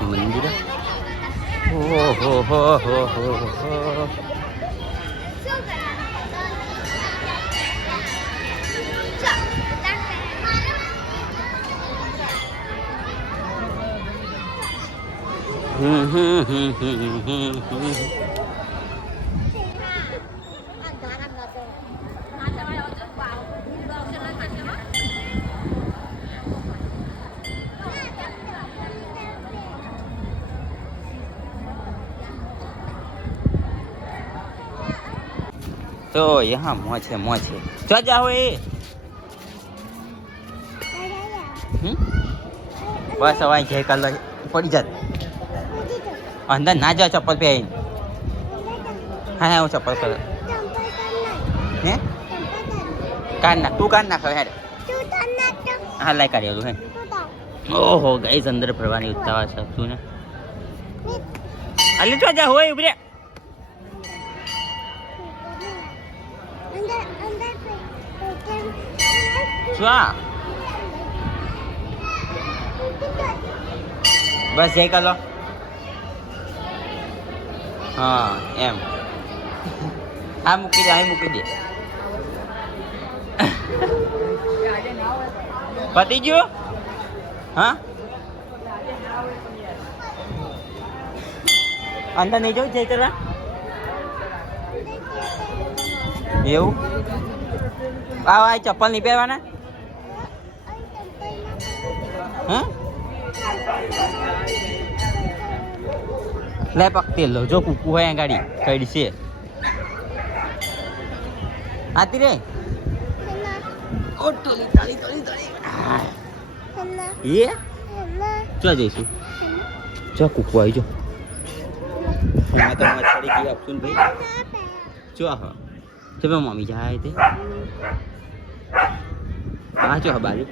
મંદિર ઓહો तो यहाँ मोच है चल जाओ ये बस अब आई कल पड़ी जात अंदर ना जाओ चप्पल पे आई हाँ वो चप्पल कर हैं कान ना तू कान ना खा हेड हाँ लाइक कर तू है ओहो गाइस अंदर फरवानी उतावળ છે તું ને અલે તો જા હોય ઉભરે સ્વા બસ જઈ કાલો હા એમ આ મૂકી દે પતી ગયો હા અંદર નહીં જવું ચૈતરા એવું આ ચપ્પલ નહીં પહેરવાના હા લે પકડી લો જો કૂકુ હોય ગાડી કઈ છે આતી રે ઓ ટોલી તાળી એ ચો જઈશું ચો કૂકુ આવી જો मैं तो मछली की ऑप्शन भाई जो हाँ जब मम्मी जाए थे हाँ जो हमारी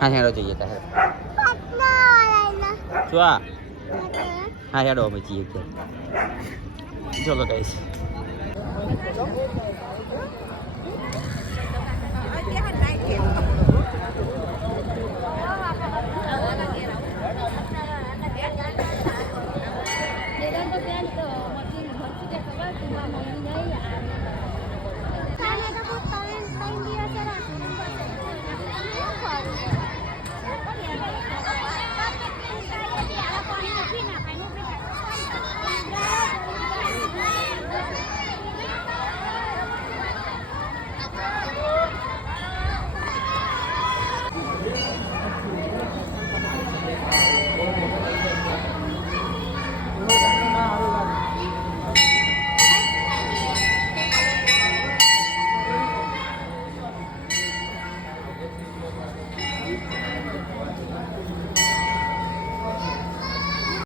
हाँ हेरो चाहिए था जो हाँ हेरो हमें चाहिए थे चलो गाइस